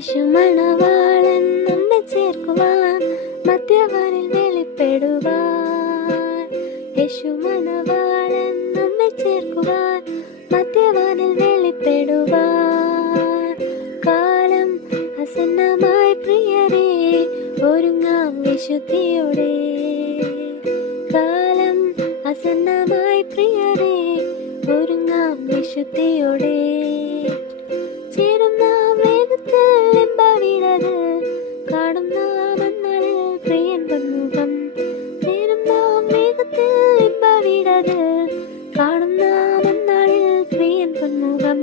യേശു മണവാളൻ നമ്മെ ചേർക്കുവാൻ മധ്യവാനിൽ വെളിപ്പെടുവാൻ. യേശു മണവാളൻ നമ്മെ ചേർക്കുവാൻ മധ്യവാനിൽ വെളിപ്പെടുവാൻ. കാലം ആസന്നമായി പ്രിയരേ, ഒരുങ്ങാം വിശുദ്ധിയോടെ. കാലം ആസന്നമായി പ്രിയരേ, ഒരുങ്ങാം വിശുദ്ധിയോടെ. ചേരും നാം വേഗത്തിൽ എമ്പാവിടത്, കാണും നാം അന്നാളിൽ പ്രിയൻ പൊന്മുഖം. ചേരും നാം വേഗത്തിൽ എമ്പാവിടത്, കാണും നാം അന്നാളിൽ പ്രിയൻ പൊന്മുഖം.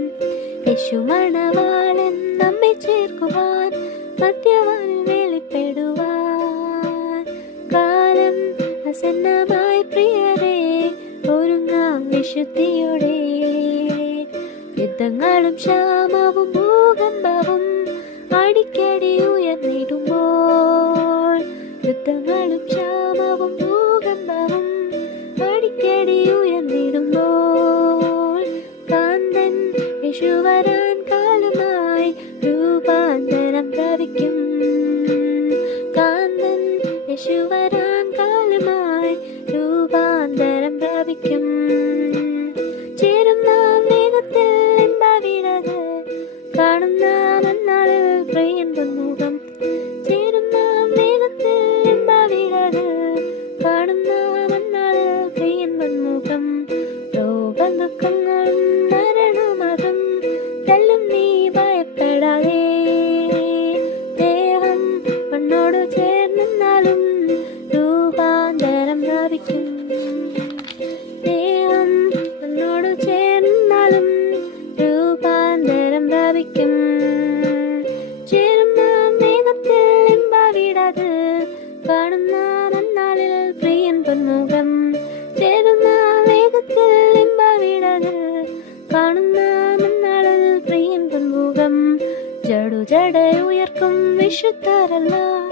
യേശു മണവാളൻ നമ്മെ ചേർക്കുവാൻ മധ്യവാനിൽ വെളിപ്പെടുവാൻ. കാലം ആസന്നമായി പ്രിയരേ, ഒരുങ്ങാം വിശുദ്ധിയോടെ. യുദ്ധങ്ങളും ക്ഷാമവും ഭൂകമ്പവും അടിക്കടി ഉയർന്നിടുമ്പോൾ, യുദ്ധങ്ങളും ക്ഷാമവും ഭൂകമ്പവും അടിക്കടി ഉയർന്നിടുമ്പോൾ, കാന്തൻ യേശു വരാൻ കാലമായി രൂപാന്തരം പ്രാപിക്കും. കാന്തൻ യേശു വരാൻ കാലമായി രൂപാന്തരം പ്രാപിക്കും. ചേരും നാം വേഗത്തിൽ എമ്പാവിടത്, കാണും നാം അന്നാളിൽ പ്രിയൻ പൊന്മുഖം. ചേരും നാം വേഗത്തിൽ എമ്പാവിടത്, കാണും നാം അന്നാളിൽ പ്രിയൻ പൊന്മുഖം. രോഗം ദുഃഖങ്ങളും മരണമതും തല്ലും നീ ഭയപ്പെടാതെ. ദേഹം മണ്ണോട് ചേർന്നാലും രൂപാന്തരം പ്രാപിക്കും. ദേഹം മണ്ണോട് ചേർന്നാലും രൂപാന്തരം പ്രാപിക്കും. ചേരും നാം വേഗത്തിൽ എമ്പാവിടത്, കാണും നാം അന്നാളിൽ പ്രിയൻ പൊന്മുഖം. ചേരും നാം വേഗത്തിൽ എമ്പാവിടത്, കാണും നാം അന്നാളിൽ പ്രിയൻ പൊന്മുഖം. ജഡ ഉയർക്കും വിശുദ്ധരെല്ലാം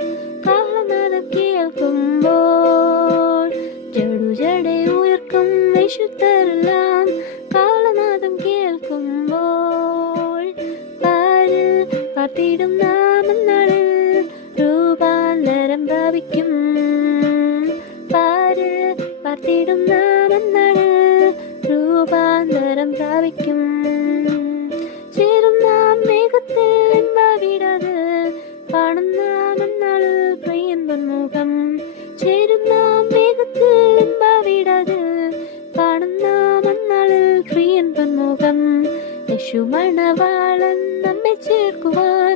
കാഹളനാദം കേൾക്കുമ്പോൾ, ജഡ ഉയർക്കും വിശുദ്ധരെല്ലാം കാഹളനാദം കേൾക്കുമ്പോൾ, പാരിൽ പാർത്തിടും നാം അന്നാളിൽ രൂപാന്തരം പ്രാപിക്കും. പാരിൽ പാർത്തിടും നാം അന്നാളിൽ രൂപാന്തരം പ്രാപിക്കും. ചേരും നാം വേഗത്തിൽ എമ്പാവിടത്, കാണും നാം അന്നാളിൽ പ്രിയൻ പൊന്മുഖം. ചേരും നാം വേഗത്തിൽ എമ്പാവിടത്, കാണും നാം അന്നാളിൽ പ്രിയൻ പൊന്മുഖം. യേശു മണവാളൻ നമ്മെ ചേർക്കുവാൻ